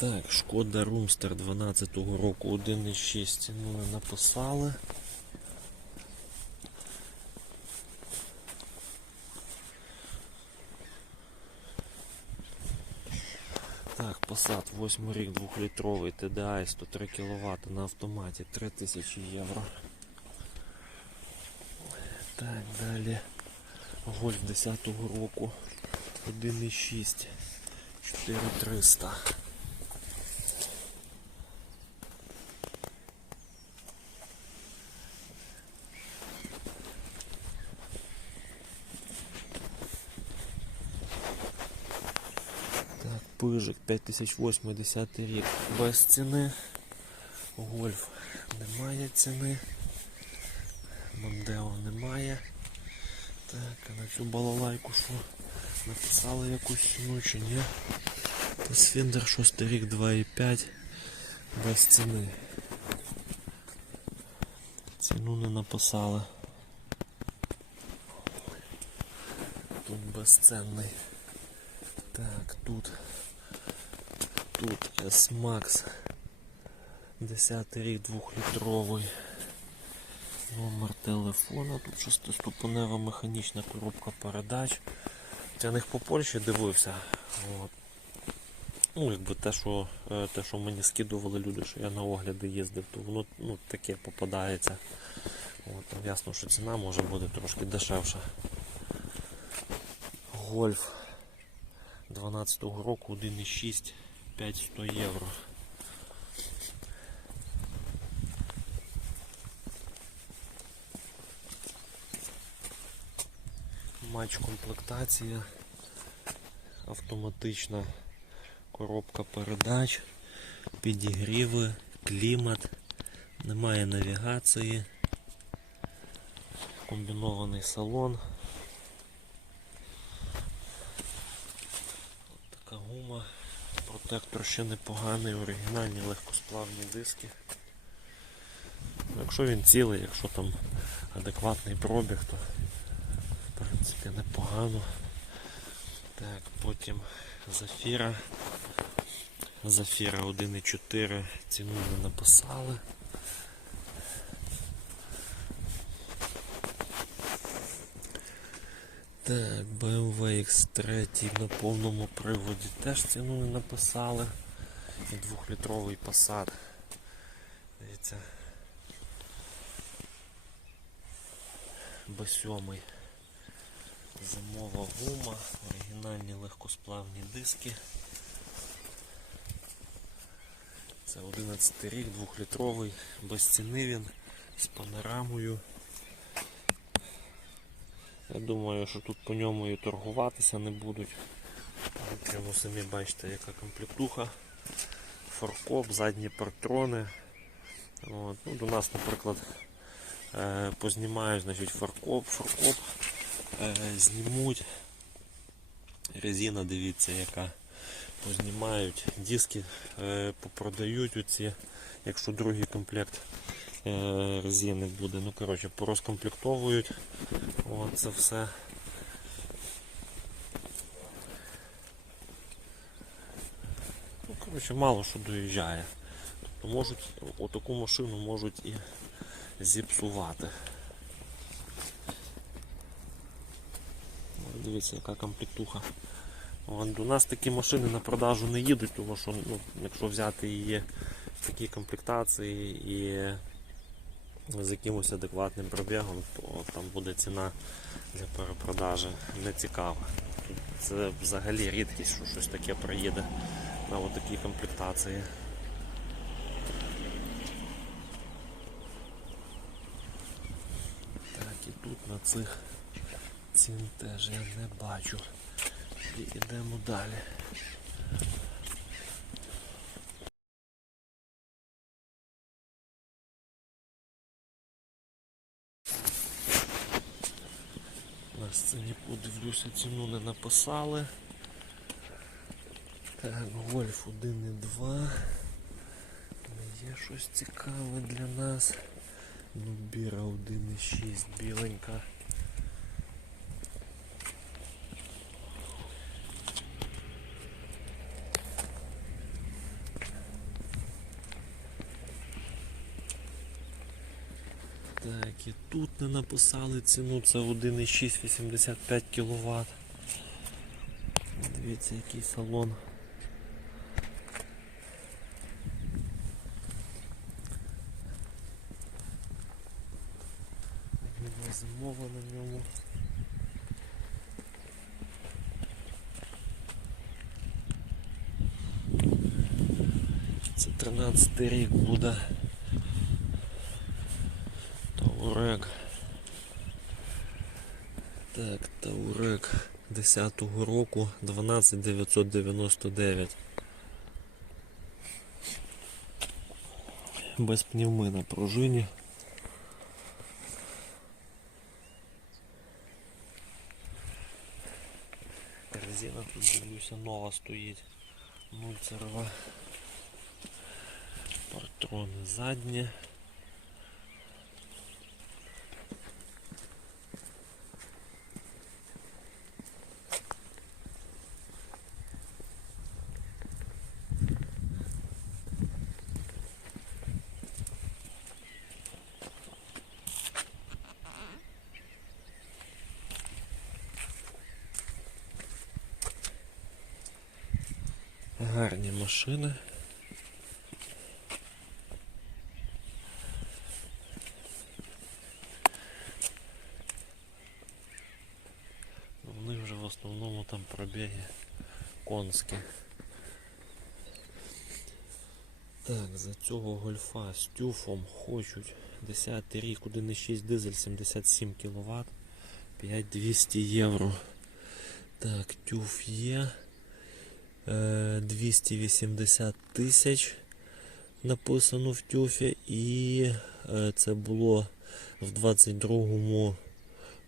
Так, шкода Румстер 12-го року 1.6 ціну написали. Так, Passat 8 рік 2-літровий TDI 103 кВт на автоматі 3000 євро. Так, далі Гольф 10-го року 1.6 4300. Пижик 5080 рік без ціни. Гольф немає ціни. Мондео немає. Так, а на цю балалайку що? Написали якусь ціну чи ні? Пасфіндер 6 рік 2,5 без ціни. Ціну не написали. Тут безцінний. Так, тут. Тут S-Max. 10 рік 2-літровий. Номер телефона. Тут шестиступенева механічна коробка передач. Я них по Польщі дивився. От. Ну, якби те, що, е, те, що мені скидували люди, що я на огляди їздив, то воно ну, таке попадається. От, ясно, що ціна може бути трошки дешевша. Гольф 12-го року 1,6 500 євро. Матч комплектація, автоматична коробка передач, підігріви, клімат, немає навігації, комбінований салон. От така гума, протектор ще непоганий, оригінальні легкосплавні диски. Якщо він цілий, якщо там адекватний пробіг, то в принципі непогано. Так, потім Зафіра. Зафіра 1.4 ціну не написали. Так, BMW X3 на повному приводі теж ціну не написали. І двохлітровий Passat. Дивіться. B7. Зимова гума, оригінальні легкосплавні диски. Це 11 рік, 2-літровий, без ціни він, з панорамою. Я думаю, що тут по ньому і торгуватися не будуть. Прямо самі бачите, яка комплектуха. Форкоп, задні партрони. От. Ну, до нас, наприклад, е, познімають значить, фаркоп, фаркоп е, знімуть. Резина, дивіться, яка познімають, диски е, попродають оці, якщо другий комплект резини буде. Ну, коротше, порозкомплектовують. От це все. Ну, коротше, мало що доїжджає. Тобто можуть, отаку машину можуть і зіпсувати. Дивіться, яка комплектуха. До нас такі машини на продажу не їдуть, тому що ну, якщо взяти її в такій комплектації і з якимось адекватним пробігом, то там буде ціна для перепродажі не цікава. Це взагалі рідкість, що щось таке проїде на отакій комплектації. Так, і тут на цих цін теж я не бачу. І йдемо далі. На сцені подивлюся, ціну не написали. Так, Гольф 1.2. Не є щось цікаве для нас. Ну, біра 1.6 біленька. І тут не написали ціну, це 1,6 85 кВт. Дивіться, який салон. Зимова на ньому. Це 13 рік буде. Таурек. Так, Таурек 10-го року 12999. Без пневми на пружині. Резина тут дивлюся нова стоїть. Мульцерова. Партрони задні. Машини. Вони вже в основному там пробіги конські. Так, за цього гольфа з тюфом хочуть 10 рік, 1,6 дизель, 77 кВт, 5200 євро. Так, тюф є. Е, 280 тисяч написано в тюфі, і е, це було в 22-му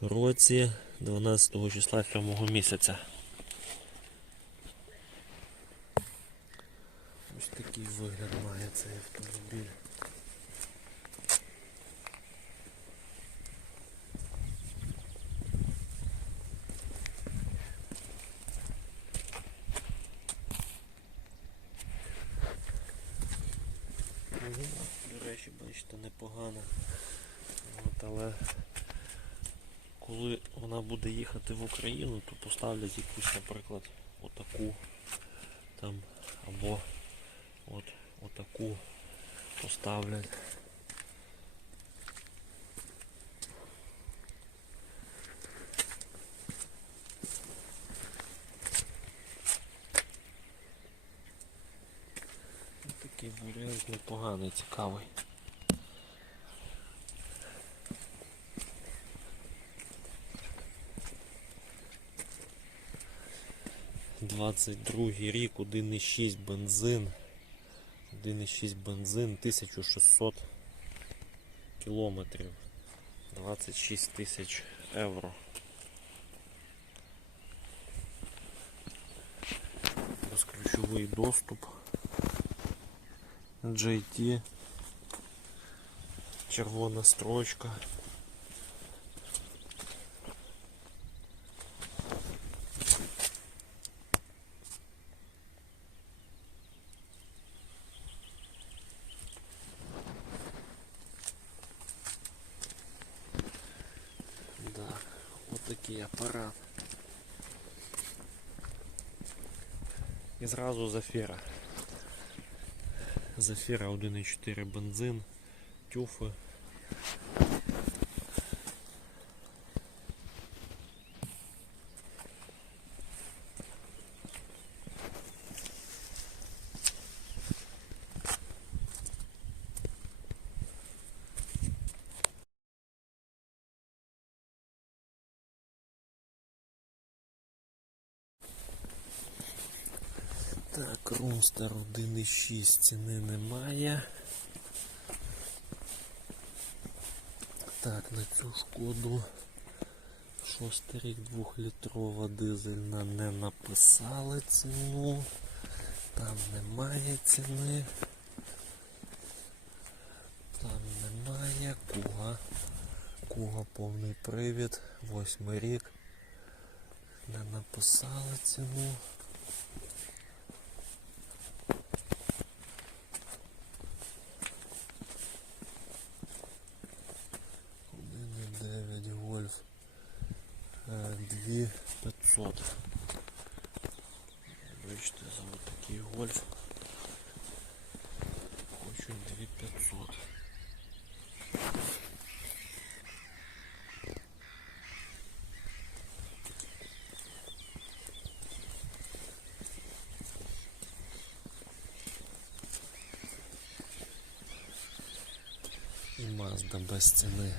році, 12 числа 7 місяця. Ось такий вигляд має цей автомобіль. Мгм. До речі, бачите, непогано. От, але коли вона буде їхати в Україну, то поставлять якусь, наприклад, отаку там або от отаку поставлять. Такий варіант непоганий, цікавий. Двадцять другий рік, 1,6 бензин. 1,6 бензин, 1600 кілометрів. 26 тисяч євро. Безключовий доступ. JT. Червона строчка. Такий апарат. І зразу зафіра. Зафіра 1,4 бензин, тюфи. Так, Рунстер 1,6 ціни немає. Так, на цю шкоду шостий рік двохлітрова дизельна не написали ціну. Там немає ціни. Там немає куга. Куга повний привід, восьмий рік. Не написали ціну. 2500. Вибачте за вот такий гольф. Хочу 2500. І Мазда без ціни.